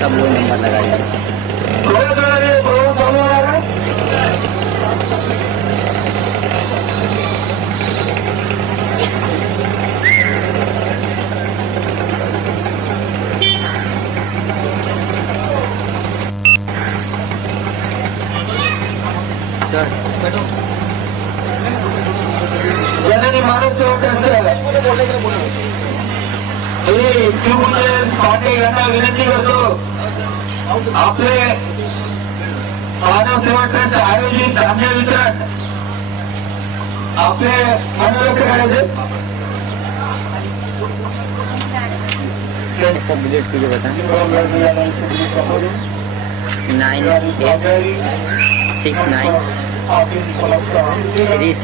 सब वो नंबर लगाइए। बैठो। जननी मानव क्यों मुझे पार्टी करना विनंती करतो आपले मानव सेवा ट्रस्ट आयोजित धान्य वितरण आपले मनोरंजन करायचे बुलेट कीजिए बताएं। 98 देख लीजिए क्या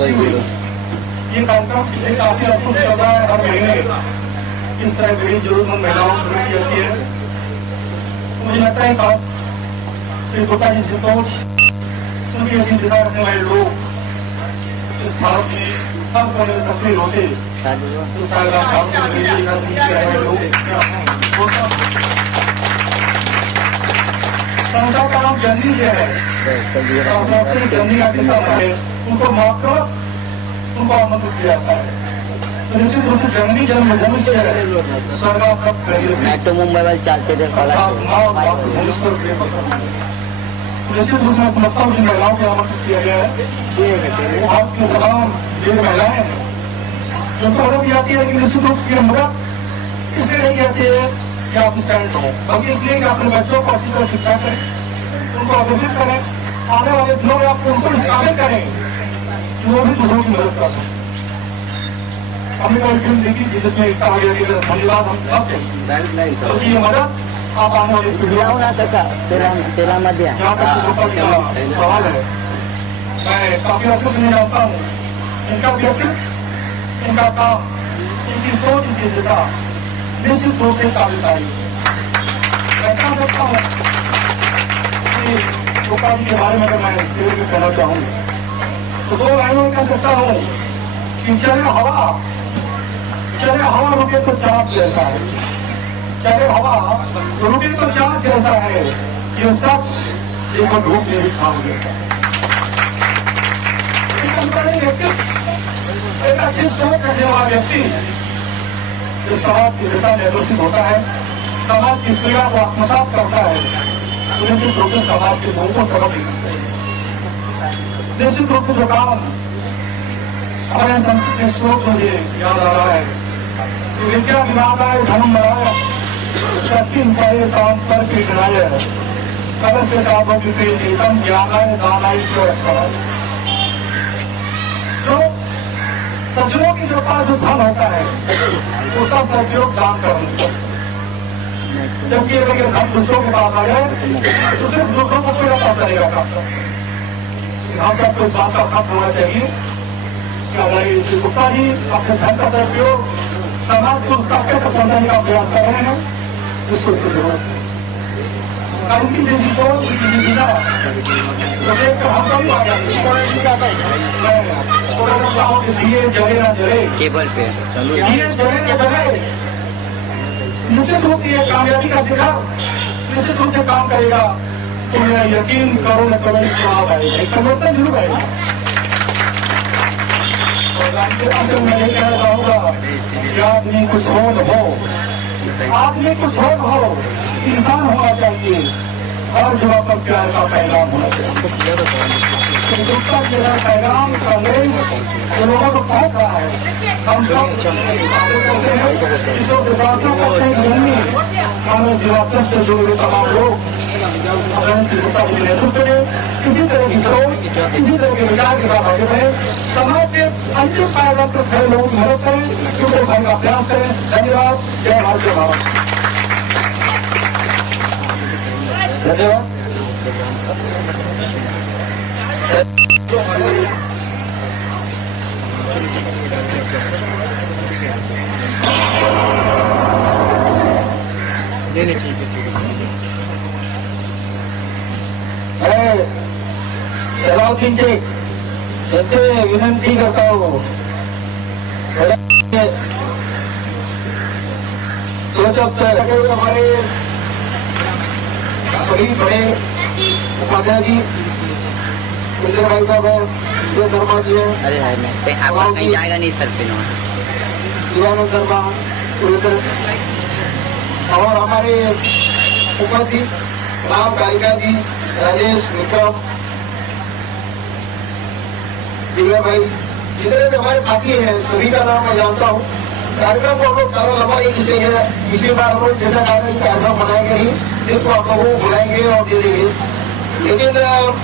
698 ये कार्यक्रम पिछले काफी अर्सों से चल रहा है। हर महीने इस तरह गरीब जरूरतमंद महिलाओं को मदद की जाती है। मुझे लगता है खास श्री गुप्ता जी की सोच उनकी ऐसी दिशा रखने वाले लोग इस भारत में हर कोने में सक्रिय होते संस्था का नाम जननी से है। जननी का उनको माफ करो उनको आमंत्रित किया जाता है। तो निश्चित रूप से जननी जन्मभूमि से स्वर्ग प्राप्त करेंगे। मेट्रो मुंबई वाले चलते थे निश्चित रूप में समझता हूँ जिन महिलाओं को आमंत्रित किया गया है भारत की तमाम जो महिलाएं हैं जिनको मदद की जाती है। लेकिन निश्चित रूप से मदद इसलिए नहीं जाती है कि आप स्टैंड हो बल्कि इसलिए कि अपने बच्चों को अच्छी तरह शिक्षा करें उनको अग्रसित करें आने वाले दिनों में आपको उनको इस काबिल करें वो भी दूसरों की मदद करते हैं। हमने कल फिल्म देखी जिसमें एकता वगैरह धन्यवाद हम सब थे तो ये मदद आप आने वाली पीढ़ियों तेरा मध्य सवाल है। मैं काफी अर्से से नहीं जानता हूँ इनका व्यक्तित्व इनका काम इनकी सोच इनकी दिशा निश्चित रूप से काबिल तारीफ है। मैं कह सकता हूँ कि गोपाल जी के बारे में अगर मैं शेर में कहना चाहूँ तो दो लाइनों में कह सकता हूँ कि चले हवा रुके तो चाँद जैसा है। चले हवा रुके तो चाँद जैसा है ये सच एक धूप में भी छाव देता है। एक अच्छी सोच रखने वाला व्यक्ति जो समाज की दिशा में अग्रसित होता है समाज की पीड़ा को आत्मसात करता है निश्चित रूप से समाज के लोगों को सबक दिखाते हैं। निश्चित रूप से जो काम हमारे संस्कृत में श्लोक मुझे याद आ रहा है कि विद्या विवादाय धर्म बनाया शक्ति पाए शाम पर की गणाय कल से साधो की प्रीतम ज्ञानाय दानाय जो सज्जनों की जो पास जो धन होता है उसका सदुपयोग दान करना। जबकि अगर धन दूसरों के पास आ जाए तो सिर्फ दूसरों को पूरा पास करेगा प्राप्त। हम सबको इस बात का खत होना चाहिए कि हमारे श्री गुप्ता जी अपने धन का सदुपयोग समाज को उसका कैसे पहुंचाने का प्रयास कर रहे हैं इसको जरूरत है। उनकी जैसी सोच उनकी दिशा तो देखकर हम सब आ जाते दिए जले ना जले केबल पे दिए जले ना जले निश्चित रूप से कामयाबी का शिखर निश्चित रूप से काम करेगा तो मेरा यकीन करो न करो स्वाब आएगा एक परिवर्तन जरूर आएगा। और अंत में मैं कहना चाहूंगा कि आदमी कुछ हो न हो आदमी कुछ हो न हो इंसान होना चाहिए हर जगह पर प्यार का पैगाम होना चाहिए। पैगाम संदेश जो लोगों को पहुंच रहा है हम सब ईश्वर से प्रार्थना करते हैं कि मानव जीवात्मा से जुड़े तमाम लोग नेतृत्व में किसी तरह की सोच किसी तरह के विचार के साथ आगे बढ़े समाज के अंतिम पैगाम पर खड़े लोगों की मदद करें क्योंकि भाई का प्रयास करें। धन्यवाद। जय भारत जय भारत। धन्यवाद। सलाउद्दीन शेख इससे विनंती करता हूँ हमारे बड़ी बड़े उपाध्याय जी इंद्र भाई साहब है, जो धर्मा जी है, अरे भाई मैं आपका कहीं जाएगा नहीं सर पे दीवानंद शर्मा और हमारे उपस्थित राम कालिका जी, राजेश विक्रम, दिव्या भाई, जितने भी हमारे साथी हैं सभी का नाम मैं जानता हूँ। कार्यक्रम को हम लोग ज्यादा लंबा नहीं खींचेंगे, पिछली बार हम लोग जैसा कार्यक्रम बनाएंगे नहीं, सिर्फ आप लोगों को बुलाएंगे और दे देंगे। लेकिन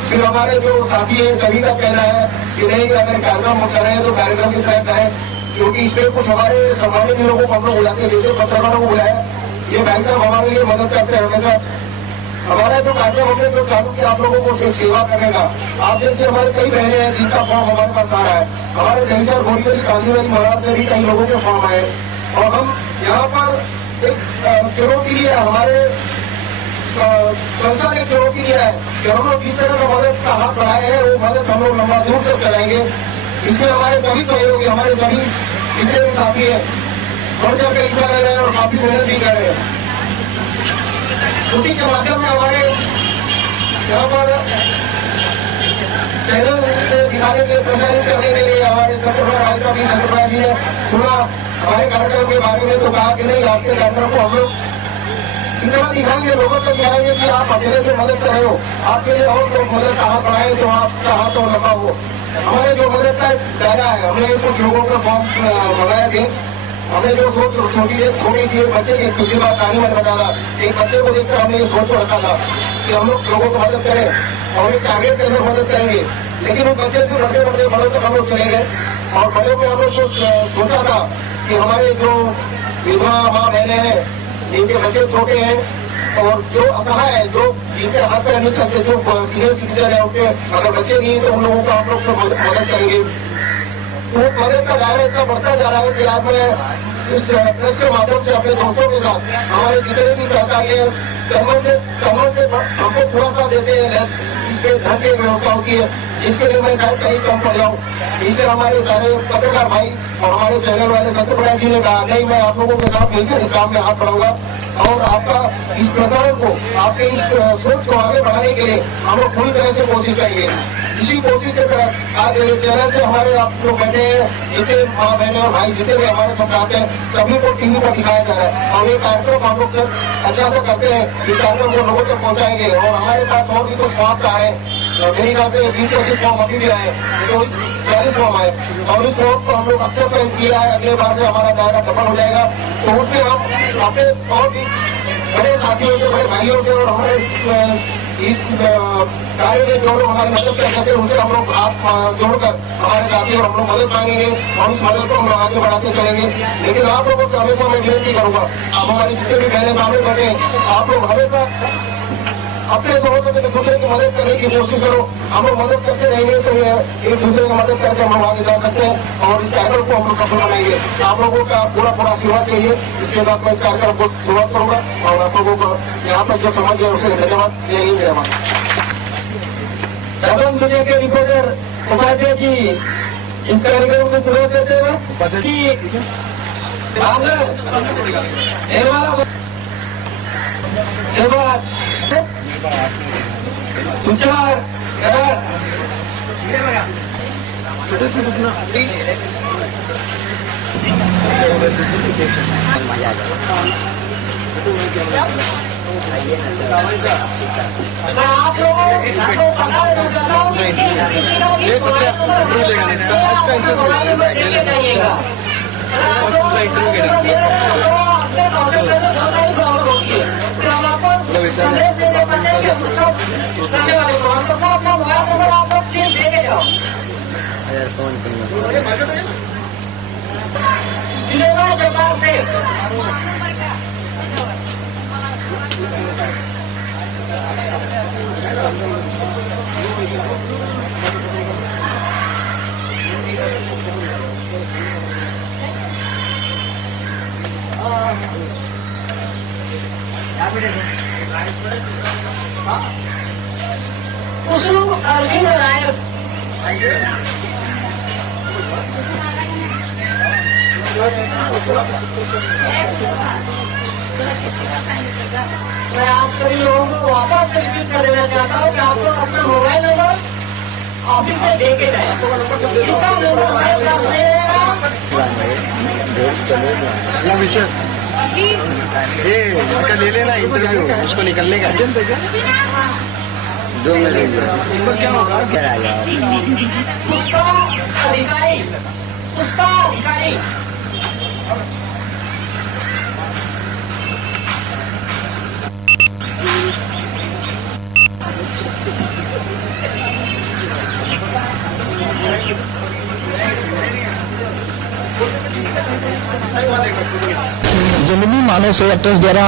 फिर हमारे जो साथी हैं सभी का कहना है कि नहीं, अगर कार्यक्रम हम करें तो कार्यक्रम के साथ करें, क्योंकि इसमें कुछ हमारे सम्मानित लोगों को हम लोग बुलाते हैं, जैसे पत्रकारों को बुलाया, ये भाई साहब हमारे लिए मदद करते हैं हमेशा। हमारा जो कार्यक्रम हमने जो चालू किया आप लोगों को सेवा करने का, आप जैसे हमारे कई बहने हैं जिनका फॉर्म हमारे पास आ रहा है, हमारे दहीसर गोरीगरी कांदीवाली महाराज में भी कई लोगों के फॉर्म आए, और हम यहाँ पर एक चुनौती लिया, हमारे संस्था ने चुनौती लिया है कि हम लोग जिस तरह का मदद का हाथ बढ़ाए हैं वो मदद हम लोग लंबा दूर तक चलाएंगे। इसमें हमारे सभी सहयोगी, हमारे सभी जितने भी साथी है बढ़ चढ़ के हिस्सा ले रहे हैं और काफी मेहनत भी कर रहे हैं। उसी के माध्यम में हमारे यहाँ पर चैनल से दिखाने के प्रसारित करने के लिए हमारे सत्यप्रभा जी ने सुना हमारे कार्यक्रम के बारे में, तो कहा कि नहीं, आपके कार्यक्रम को हम लोग इतना दिखाएंगे, लोगों तक दिखाएंगे कि आप अकेले से मदद कर रहे हो, आपके लिए और लोग मदद कहाँ बढ़ाए तो आपका हाथ और लगा हो। हमारे जो मदद का दायरा है, हमने कुछ लोगों का फॉर्म मंगाए थे, हमने जो छोटी सी बच्चे की पिछली बार कहानी मैंने बताया, एक बच्चे को देखकर हमने ये सोच रखा था कि हम लोग लोगों को मदद करें और एक टारगेट के अंदर मदद करेंगे, लेकिन उस बच्चे से बढ़ते बढ़ते बड़ों तक हम लोग चले गए। और बड़ों में हम लोग सोचा था कि हमारे जो विधवा माँ बहने हैं जिनके बच्चे छोटे हैं और जो असहाय है, जो जिनके हाथ पैर नहीं चलते, जो सीनियर सिटीजन है, उनके अगर बच्चे नहीं है तो उन लोगों को आप लोग मदद करेंगे। तो मदद का दायरा इतना बढ़ता जा रहा है कि आज मैं इस प्रेस के माध्यम से अपने दोस्तों के साथ हमारे जितने भी सहकारी हैं कमल से हमको थोड़ा सा देते हैं, इसके धन की व्यवस्था होती है, जिसके लिए मैं शायद कहीं कम पड़ जाऊँ। इसलिए हमारे सारे पत्रकार भाई और हमारे चैनल वाले सत्यप्रभा जी ने कहा नहीं, मैं आप लोगों के साथ मिलकर इस काम में हाथ बढ़ाऊंगा और आपका इस प्रसारण को, आपके इस सोच को आगे बढ़ाने के लिए हम लोग पूरी तरह से कोशिश करेंगे। इसी कोशिश के तरह आज चैनल से हमारे आप लोग बैठे हैं, जितने माँ बहने और भाई जितने भी हमारे साथ आते हैं, सभी को टीवी पर दिखाया जा रहा है और ये कार्यक्रम हम लोग अच्छा से करते हैं, इस कार्यक्रम को लोगों तक पहुँचाएंगे। और हमारे पास और भी कुछ फॉर्म का है, मेरी बात से 20-25 फॉर्म अभी भी आए, तो 40 फॉर्म आए और इस फॉर्म को हम लोग एक्सेप्ट किया है। अगले बार से हमारा दायरा डबल हो जाएगा, तो उसमें हम अपने और भी बड़े साथियों के, बड़े भाइयों के और हमारे इस कार्य में जो लोग हमारी मदद कर सकते हैं उनसे हम लोग आप जोड़कर हमारे साथी और हम लोग मदद मांगेंगे और उस मदद को हम लोग आगे बढ़ाते चलेंगे। लेकिन आप लोगों से हमेशा मैं विनती करूंगा, आप हमारी जितने भी बहने सामने बैठे, आप लोग हमेशा अपने दोस्तों से दूसरे की मदद करने की कोशिश करो। हम लोग मदद करते रहेंगे तो एक दूसरे की मदद करके हम लोग आगे जा सकते हैं और इस कार्यक्रम को हम लोग सफल बनाएंगे। आप लोगों का पूरा आशीर्वाद चाहिए। इसके बाद मैं इस कार्यक्रम को शुरुआत करूंगा और आप लोगों को यहाँ पर जो समझ है उसके लिए धन्यवाद। यही मेरा मान। दबंग दुनिया के रिपोर्टर उपाध्याय जी इस कार्यक्रम को शुरुआत करते हुए तुषार मजा आप मैं आप सभी लोगों को वापस रिक्वेस्ट कर देना चाहता हूँ कि आप लोग अपना मोबाइल नंबर ऑफिस में दे के जाए। इसका मोबाइल नंबर नहीं रहेगा। ये इसका ले लेना इंटरव्यू, उसको निकलने का जो मेरे क्या होगा उसका अधिकारी जमीनी मानव सेवा ट्रस्ट द्वारा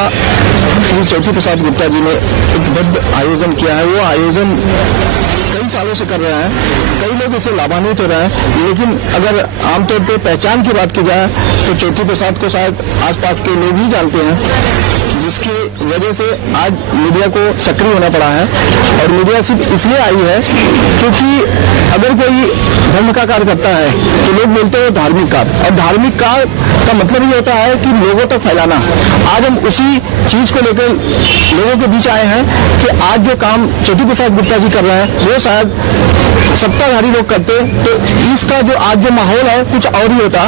श्री ज्योति प्रसाद गुप्ता जी ने एक भव्य आयोजन किया है। वो आयोजन कई सालों से कर रहे हैं, कई लोग इससे लाभान्वित हो रहे हैं, लेकिन अगर आमतौर पर पहचान की बात की जाए तो ज्योति प्रसाद को शायद आसपास के लोग ही जानते हैं, जिसकी वजह से आज मीडिया को सक्रिय होना पड़ा है। और मीडिया सिर्फ इसलिए आई है क्योंकि अगर कोई धर्म का कार्य करता है तो लोग बोलते हैं धार्मिक कार्य, और धार्मिक कार्य का मतलब ये होता है कि लोगों तक फैलाना। आज हम उसी चीज को लेकर लोगों के बीच आए हैं कि आज जो काम ज्योति प्रसाद गुप्ता जी कर रहे हैं वो शायद सत्ताधारी लोग करते, तो इसका जो आज जो माहौल है कुछ और ही होता,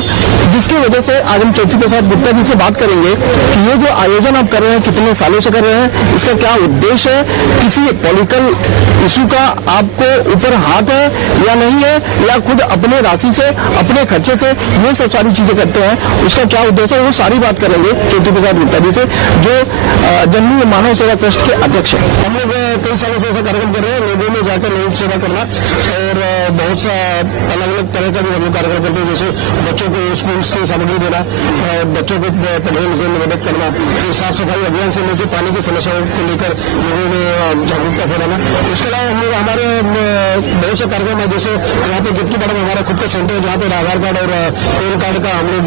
जिसकी वजह से आज हम ज्योति प्रसाद गुप्ता जी से बात करेंगे कि ये जो आयोजन आप कर रहे हैं कितने सालों से कर रहे हैं, इसका क्या उद्देश्य है, किसी पॉलिटिकल इशू का आपको ऊपर हाथ है या नहीं है, या खुद अपने राशि से अपने खर्चे से ये सब सारी चीजें करते हैं, उसका क्या उद्देश्य है, वो सारी बात करेंगे ज्योति प्रसाद गुप्ता जी से, जो जमीनी मानव सेवा ट्रस्ट के अध्यक्ष है। हम लोग कई सालों से ऐसा कार्यक्रम कर रहे हैं, लोगों में जाकर लोक सेवा करना, और बहुत सा अलग अलग तरह का भी हम लोग कार्यक्रम करते हैं, जैसे बच्चों को स्कूल की सामग्री देना, बच्चों को पढ़ने लिखने में मदद करना, साफ सफाई अभियान से लेकर पानी की समस्याओं को लेकर लोगों में जागरूकता फैलाना। इसके अलावा हम लोग हमारे बहुत से कार्यक्रम है, जैसे यहाँ पे गिफ्ट बड़ा हमारा खुद का सेंटर है, जहाँ पे आधार कार्ड और पैन कार्ड का हम लोग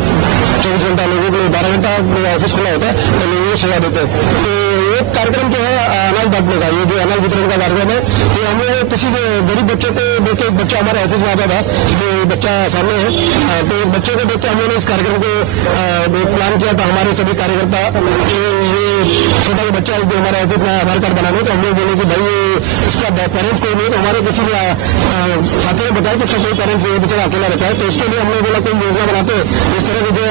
24 घंटा लोगों के लिए 12 घंटा ऑफिस खुला होता है, तो लोगों को सेवा देते हैं। तो एक कार्यक्रम जो है अनाज बांटने का, ये जो अनाज वितरण का कार्यक्रम है, तो हम लोग किसी गरीब बच्चों को देख के, बच्चा हमारे ऑफिस में आता था, जो बच्चा सामने है, तो बच्चों को देख के हम लोगों ने इस कार्यक्रम को प्लान किया था। हमारे सभी कार्यकर्ता ये छोटा बच्चा जो हमारे ऑफिस में आधार कार्ड बनाने, तो हम लोग बोले कि भाई इसका पेरेंट्स कोई नहीं, तो हमारे किसी ने साथी ने बताया कि इसका कोई पेरेंट्स नहीं, बेचारा अकेला रहता है, तो उसके लिए हमने बोला कोई योजना बनाते इस तरह के जो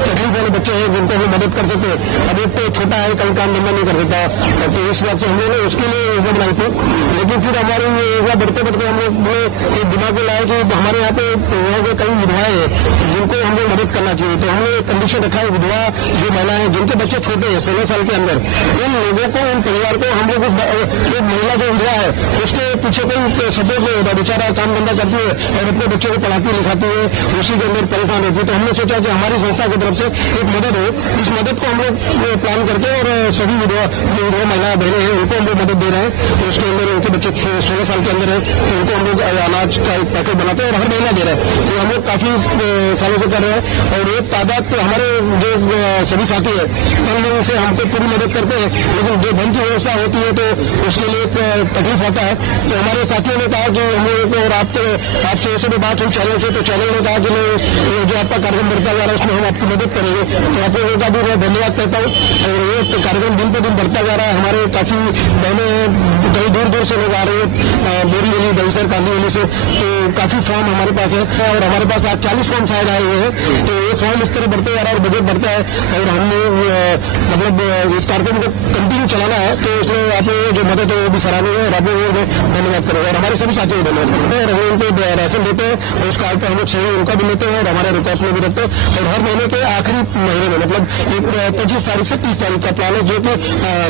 तकलीफ वाले बच्चे हैं जिनको हम मदद कर सकते। अब एक तो छोटा है, कहीं काम धंधा नहीं कर सकता, तो इस हिसाब से हम लोगों ने उसके लिए योजना बनाई थी। लेकिन फिर हमारी योजना बढ़ते बढ़ते हम लोग ने दिमाग में लाया कि हमारे यहाँ पे कई विधवाएं हैं जिनको हम लोग मदद करना चाहिए, तो हमने एक कंडीशन रखा है, विधवा जो महिलाएं जिनके बच्चे छोटे हैं 16 साल के अंदर, इन लोगों को, इन परिवार को हम लोग एक महिला जो विधवा है उसके पीछे कोई सपोर्ट नहीं होता, बेचारा काम धंधा करती है और अपने बच्चों को पढ़ाती लिखाती है, उसी के अंदर परेशान रहती है। तो हमने सोचा कि हमारी संस्था की तरफ से एक मदद हो, इस मदद को हम लोग प्लान करके और सभी विधवा महिला बहनें हैं उनको हम लोग मदद दे रहे हैं। तो उसके अंदर उनके बच्चे 16 साल के अंदर है, तो उनको हम लोग अनाज का एक पैकेट बनाते हैं और हर महीना दे रहे हैं। तो हम लोग काफी सालों से कर रहे हैं, और एक तादाद तो हमारे जो सभी साथी है उन लोगों से हमको पूरी मदद करते हैं, लेकिन जो धन की व्यवस्था होती है तो उसके लिए एक तकलीफ होता है। तो हमारे साथियों ने कहा कि हम लोगों को, और आपसे उससे भी बात हुई चैनल से, तो चैनल ने कहा कि जो आपका कार्यक्रम बढ़ता जा रहा है उसमें हम आपकी मदद करेंगे। तो आप लोगों का भी मैं धन्यवाद कहता हूँ। और ये कार्यक्रम दिन पे दिन बढ़ता जा रहा है। हमारे काफी बहनें कई दूर दूर से लोग आ रहे हैं, बोरीवली, दहीसर, कांदीवली से, तो काफी फॉर्म हमारे पास है, और हमारे पास आज 40 फॉर्म शायद आए हुए हैं। तो ये फॉर्म इस तरह बढ़ते जा रहा है और बजट बढ़ता है, और हम मतलब इस कार्यक्रम को कंटिन्यू चलाना है। तो इसमें आप लोगों जो मदद है वो भी सराहनीय है, और आप लोगों को धन्यवाद करेंगे, और हमारे सभी साथियों को धन्यवाद करेंगे। और हम उनको राशन देते हैं, और उस कार्ड पर हम लोग सही उनका भी लेते हैं और हमारे रिकॉर्ड्स में भी रखते हैं। और हर महीने के आखिरी महीने में, मतलब लगभग 25 तारीख से 30 तारीख का प्लान है, जो कि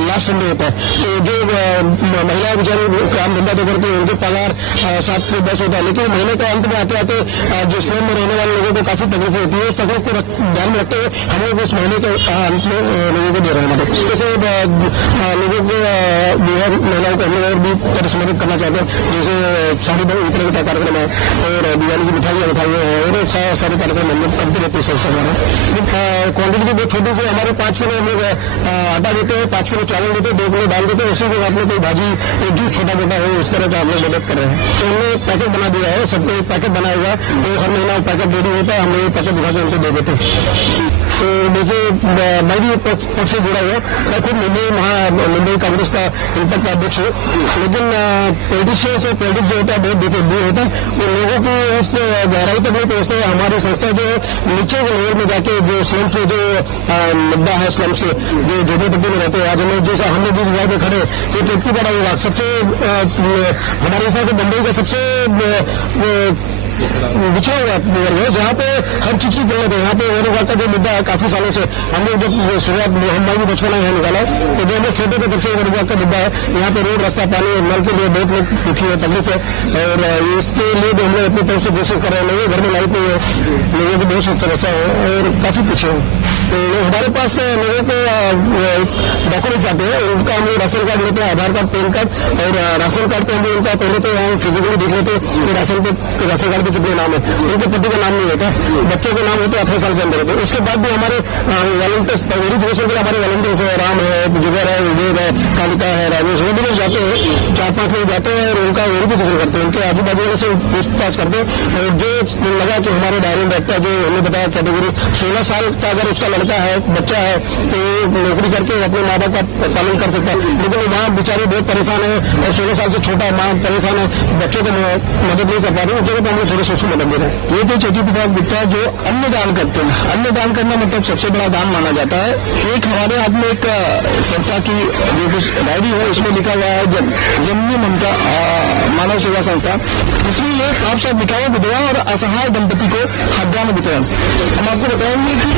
लास्ट संडे होता है। तो जो महिलाएं बेचारे काम धंधा तो करती है, उनके पगार 7 से 10 होता है, लेकिन महीने के अंत में आते आते जो स्लम में रहने वाले लोगों को काफी तकलीफ होती है। उस तकलीफ को ध्यान में रखते हुए हम लोग इस महीने के अंत में लोगों को दे रहे हैं मदद। जैसे लोगों को बिहार महिलाओं को हम लोग और भी तरह से मदद करना चाहते हैं, जैसे साड़ी वितरण का कार्यक्रम है और दिवाली की मिठाइयाँ हैं और सारे कार्यक्रम हम लोग करते रहते हैं संस्था द्वारा। क्वांटिटी तो बहुत छोटी से हमारे 5 किलो हम लोग आटा देते हैं, 5 किलो चावल देते हैं, 2 किलो दाल देते हैं, उसी के साथ में कोई भाजी जूस छोटा मोटा हो उस तरह का हम लोग मदद कर रहे हैं। तो हमने पैकेट बना दिया है, सबको एक पैकेट बनाया हुआ है, तो हर महीना पैकेट रेडी होता है, हम लोग पैकेट उठा के उनको दे देते हैं। तो देखिए मैं भी पक्ष से जुड़ा हुआ, मैं खुद मुंबई कांग्रेस का इम्पैक्ट का अध्यक्ष हूँ, लेकिन पॉलिटिशियंस और पॉलिटिक्स जो होता है बहुत दूर होता है, वो लोगों की उस गहराई तक नहीं पहुंचते। हमारी संस्था जो नीचे के लेवल में जाके जो स्लम्स के जो मुद्दा है, स्लम्स के जो झोपड़पट्टी में रहते हैं, आज हम लोग जैसे हमने जिस विभाग में खड़े, ये कितनी बड़ा विभाग सबसे हमारे हिसाब से मुंबई का सबसे बिछड़ा हुआ वर्ग है, जहाँ पे हर चीज की जरूरत है। यहाँ पे वेणुगोपाल का जो मुद्दा है काफी सालों से हम लोग जब शुरुआत हम भी बचपन यहाँ निकाला, तो जो हम लोग छोटे थे तब से वेणुगोपाल का मुद्दा है। यहाँ पे रोड, रास्ता, पानी और नल के लिए बहुत लोग दुखी है, तकलीफ है, और इसके लिए भी हम लोग अपनी तरफ से कोशिश कर रहे हैं। लोगों घर में लाइट नहीं है, लोगों की बहुत समस्या है और काफी पीछे है। तो हमारे पास लोगों को डॉक्यूमेंट्स आते हैं, उनका हम लोग राशन कार्ड लेते हैं, आधार कार्ड, पैन कार्ड, और राशन कार्ड पे हम लोग उनका पहले तो हम फिजिकली देख लेते हैं कि राशन कार्ड पे कितने नाम है। उनके पति का नाम नहीं होता, बच्चे के नाम होते 18 साल के अंदर होते। उसके बाद भी हमारे वॉलंटियर्स वेरिफिकेशन के लिए हमारे वॉलंटियर्स है, राम है, जुगर है, विवेक है, कालिका है, राजेश, वो भी लोग जाते हैं, 4-5 लोग जाते हैं और उनका वेरिफिकेशन करते हैं, उनके आजू बाजू वाले से पूछताछ करते हैं। और जो लगा कि हमारे दायरे में बैठता है, जो उन्हें बताया कैटेगरी 16 साल का अगर उसका लड़का है, बच्चा है, तो नौकरी करके अपने माँ बाप का पालन कर सकता है, लेकिन माँ बेचारे बहुत परेशान है और 16 साल से छोटा माँ परेशान है, बच्चों को मदद नहीं कर पा रहे, उस जगह पर हम लोग थोड़े से उसको मदद दे रहे हैं। ये तो ज्योति प्रसाद गुप्ता जो अन्नदान करते हैं, अन्नदान करना मतलब सबसे बड़ा दान माना जाता है। एक हमारे हाथ में एक संस्था की जो डायरी है, उसमें लिखा हुआ है जननी ममता मानव सेवा संस्था, इसमें ये साफ साफ लिखा हुआ विधवा और असहाय दंपति को खाद्यान्न वितरण। हम आपको बताएंगे कि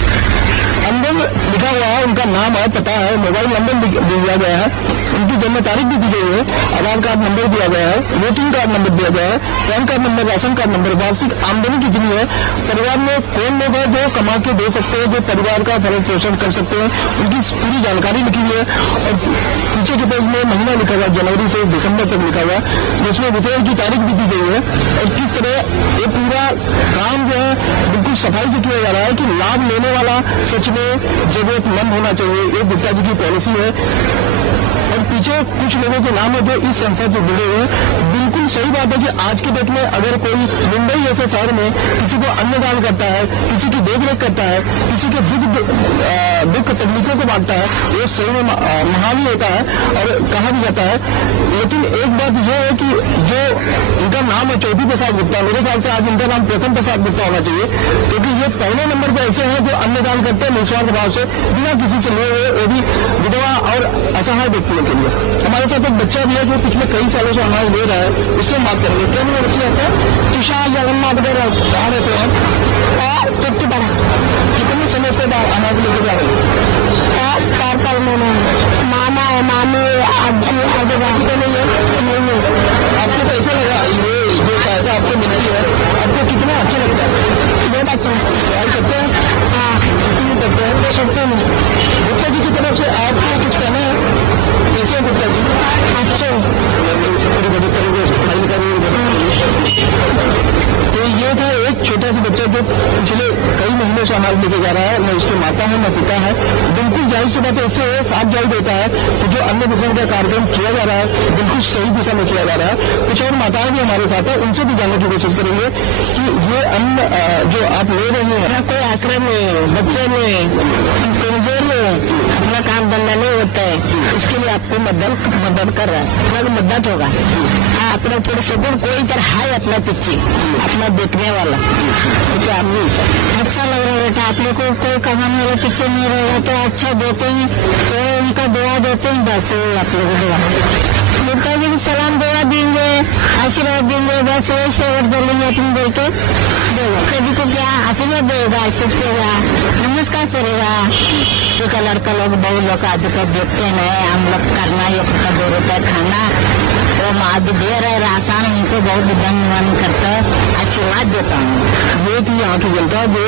अंदर लिखा हुआ है, उनका नाम है, पता है, मोबाइल नंबर दिया गया है, उनकी जन्म तारीख भी दी गई है, आधार कार्ड नंबर दिया गया है, वोटिंग कार्ड नंबर दिया गया है, pan card number, ration card number, वार्षिक आमदनी कितनी है, परिवार में कौन लोग हैं जो कमा के दे सकते हैं, जो परिवार का भरण पोषण कर सकते हैं, उनकी पूरी जानकारी लिखी हुई है। और पीछे के पेज में महीना लिखा हुआ, जनवरी से दिसंबर तक लिखा हुआ, जिसमें वितरण की तारीख भी दी गई है और किस तरह ये पूरा काम जो है बिल्कुल सफाई से किया जा रहा है कि लाभ लेने वाला सच में जरूरतमंद होना चाहिए। ये गुप्ता जी की पॉलिसी है। और पीछे कुछ लोगों के नाम है जो इस संस्था से जुड़े हुए हैं। बिल्कुल सही बात है कि आज के डेट में अगर कोई मुंबई जैसे शहर में किसी को अन्नदान करता है, किसी की देखरेख करता है, किसी के दुख तकलीफों को बांटता है, वो सही में महान ही होता है और कहा भी जाता है। लेकिन एक बात यह है कि जो इनका नाम है ज्योति प्रसाद गुप्ता, मेरे ख्याल से आज इनका नाम प्रथम प्रसाद गुप्ता होना चाहिए, क्योंकि ये पहले नंबर पर ऐसे हैं जो अन्नदान करते हैं निस्वार्थ भाव से, बिना किसी से लिए हुए, वो भी विधवा और असहाय व्यक्तियों के लिए। हमारे साथ एक बच्चा भी है जो पिछले कई सालों से अनाज ले रहा है, उससे बात करेंगे। क्या मेरा बच्चा आता है? तुषार जगन्नाथ गौर आ रहते हैं और चुटकी बड़ा कितने समय से अनाज लेके जा रहे हैं? 4-5 महीने। मामा है, मामी, आजी, आजोबा नहीं है? नहीं। आपको तो ऐसा लगा ये जो सहायता आपको मिलती है, आपको कितना अच्छा लगता है? बहुत अच्छा। सवाल करते हैं? हाँ, नहीं करते हैं, सकते नहीं। गुप्ता जी की तरफ से आपको कुछ कहना है? कैसे गुप्ता जी? अच्छे। तो ये था एक छोटा सा बच्चा जो पिछले कई महीनों से अनाज लेके जा रहा है, न उसकी माता है न पिता है। बिल्कुल जाहिर सी बात ऐसे है, साफ जाहिर होता है कि जो अन्न वितरण का कार्यक्रम किया जा रहा है बिल्कुल सही दिशा में किया जा रहा है। कुछ और माताएं भी हमारे साथ है, उनसे भी जानने की कोशिश करेंगे कि ये अन्न जो आप ले रही है, कोई आश्रम नहीं, बच्चे नहीं, कमजोर नहीं, अपना काम धंधा नहीं होता है, इसके लिए आपको मदद कर रहा है, अपना मदद होगा। आप अपना थोड़ा सपोर्ट कोई तरह है अपना पीछे अपना देखने वाला क्या अच्छा लग रहा है बेटा। आप लोग को कोई कमाने वाला पीछे नहीं रहेगा तो अच्छा देते हैं तो उनका दुआ देते हैं बस आप लोगों को गुप्ता जी को सलाम दुआ देंगे आशीर्वाद देंगे बस वही शेवर चलेंगे अपने बोल के गुप्ता जी को क्या आशीर्वाद देगा सीखेगा नमस्कार करेगा तो का लड़का लोग बहुत लोग आजकल देखते हैं हम लोग करना ये 2 रुपए खाना वो माँ भी दे रहे राशन उनको बहुत धन्यवाद करता है आशीर्वाद देता हूँ। ये कि यहाँ की जनता जो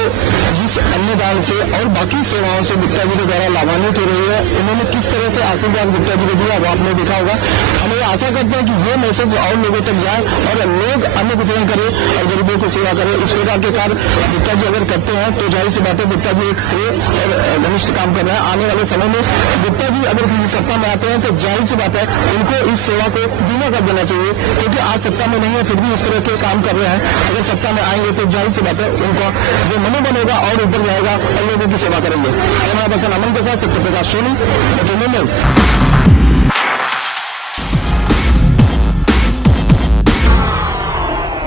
जिस अन्नदान से और बाकी सेवाओं से गुप्ता जी के द्वारा लाभान्वित हो रही है उन्होंने किस तरह से आशीर्वाद गुप्ता जी को दिया वो आपने देखा होगा। हम ये आशा करते हैं कि ये मैसेज और लोगों तक जाए और लोग अन्न वितरण करें और गरीबों की सेवा करें। इस प्रकार के कार्य गुप्ता जी अगर करते हैं तो जाहिर सी बात है गुप्ता जी एक श्रेय और घनिष्ठ काम कर रहे हैं। आने वाले समय में गुप्ता जी अगर किसी सत्ता में आते हैं तो जाहिर सी बात है उनको इस सेवा को बीमा कर देना चाहिए क्योंकि आज सत्ता में नहीं है फिर भी इस तरह के काम कर रहे हैं। अगर सत्ता में आएंगे तो जाहिर सी बात है उनका जो मनोबल होगा और ऊपर जाएगा और लोगों की सेवा करेंगे। कैमरा पर्सन अमन के साथ सत्य प्रकाश सोनी, मुंबई।